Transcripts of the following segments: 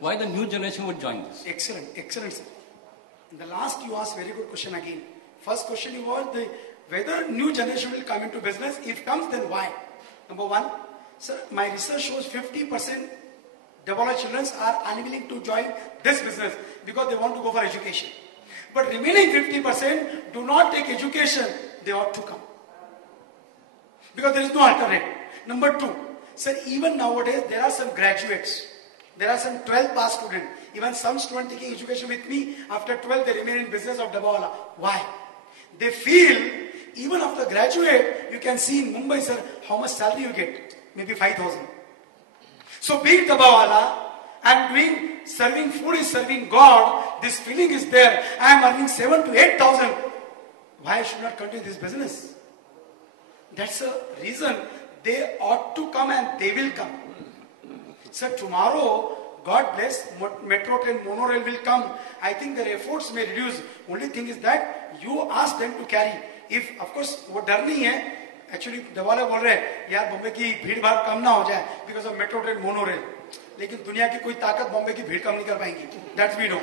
why the new generation would join this? Excellent, excellent, sir. In the last, you asked very good question again. First question was whether new generation will come into business. If comes, then why? Number one, sir, my research shows 50% Dabbola children are unwilling to join this business because they want to go for education. But remaining 50% do not take education, they ought to come. Because there is no alternative. Number two, sir, even nowadays there are some graduates. There are some 12th pass students. Even some students taking education with me, after 12 they remain in business of Dabbola. Why? They feel, even after graduate, you can see in Mumbai, sir, how much salary you get. Maybe 5,000. So being Dabawala, I am doing, serving food is serving God, this feeling is there, I am earning 7,000 to 8,000. Why I should not continue this business? That's a reason they ought to come and they will come. Sir, tomorrow, God bless, metro train, monorail will come. I think their efforts may reduce. Only thing is that you ask them to carry. If, of course, वो डर नहीं है. Actually, दवाला बोल रहे हैं, यार बॉम्बे की भीड़ भाड़ कम ना हो जाए because of metro train, monorail. लेकिन दुनिया की कोई ताकत बॉम्बे की भीड़ कम नहीं कर पाएंगी. That we know.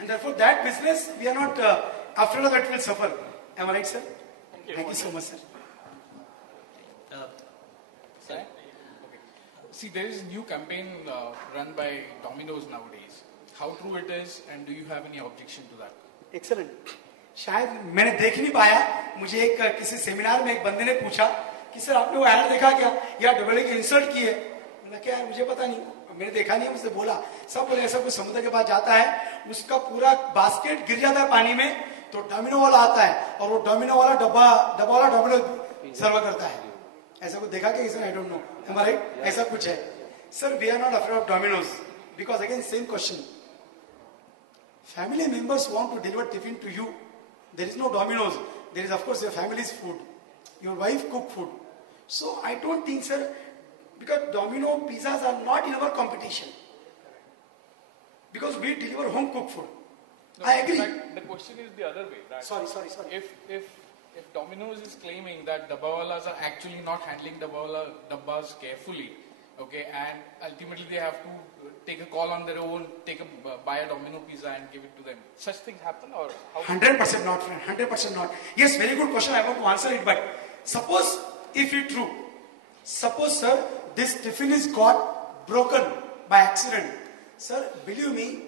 And therefore, that business, we are not afraid of that will suffer. Am I right, sir? Thank you so much, sir. Sir? See, there is a new campaign run by Domino's nowadays. How true it is, and do you have any objection to that? Excellent. शायद मैंने देख नहीं पाया. मुझे एक किसी seminar में एक बंदे ने पूछा कि सर आपने वो ऐड देखा क्या या डबल की इंसल्ट की है. मैंने क्या है मुझे पता नहीं, मैंने देखा नहीं. मुझसे बोला सब बोले ऐसा कुछ समुद्र के पास जाता है, उसका पूरा बास्केट गिर जाता है पानी में, तो डोमिनो वाला आता है और वो डोमिनो वाला डब्बा वाला डोमिनो सर्व करता है. ऐसा कुछ देखा क्या sir? I don't know. Am I right? ऐसा कुछ है. Sir we are not afraid of dominoes because again same question. Family members want to deliver tiffin to you. There is no Domino's. There is, of course, your family's food. Your wife cook food. So I don't think, sir, because Domino pizzas are not in our competition. Because we deliver home cooked food. No, I agree. The question is the other way. That Sorry. If Domino's is claiming that Dabbawalas are actually not handling dabbas carefully, okay, and ultimately they have to take a call on their own, buy a Domino pizza and give it to them. Such things happen or how? 100% not, friend. 100% not. Yes, very good question. I want to answer it, but suppose if it's true, suppose, sir, this tiffin is got broken by accident. Sir, believe me,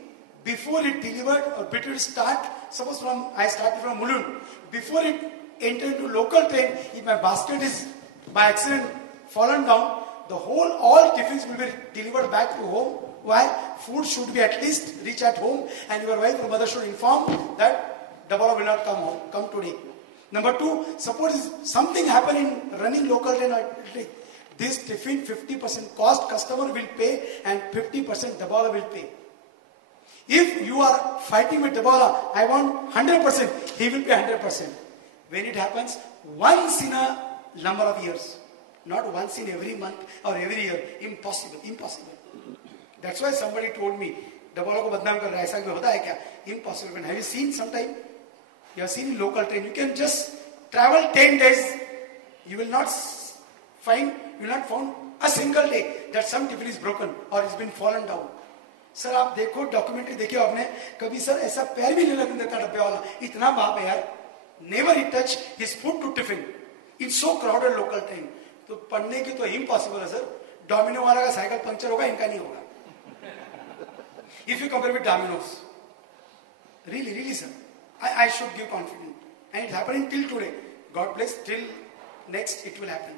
before it delivered or before it start, suppose I started from Mulund, before it entered into local train, if my basket is by accident fallen down, all tiffins will be delivered back to home. Why? Food should be at least reach at home, and your wife or mother should inform that Dabbola will not come today. Number two, suppose something happen in running local train, this tiffin 50% cost customer will pay and 50% Dabbola will pay. If you are fighting with Dabbola, I want 100%, he will pay 100%. When it happens once in a number of years, not once in every month or every year, impossible. That's why somebody told me, Dabbola ko badnaam kar raha hai, aisa hota hai kya? Impossible. Have you seen sometime? You have seen in local train, you can just travel 10 days, you will not find a single day that some tiffin is broken or it's been fallen down. Sir आप देखो documentary देखिए आपने कभी sir ऐसा पैर भी नहीं लगने देता डब्बे वाला. इतना बाप है यार. Never he touch his food to tiffin. It's so crowded local train. तो पढ़ने की तो इम्पॉसिबल है सर. डोमिनो वाला का साइकिल पंक्चर होगा, इनका नहीं होगा. If you compare with Domino's, really, sir, I should give confidence, and it's happening till today. God bless, till next it will happen.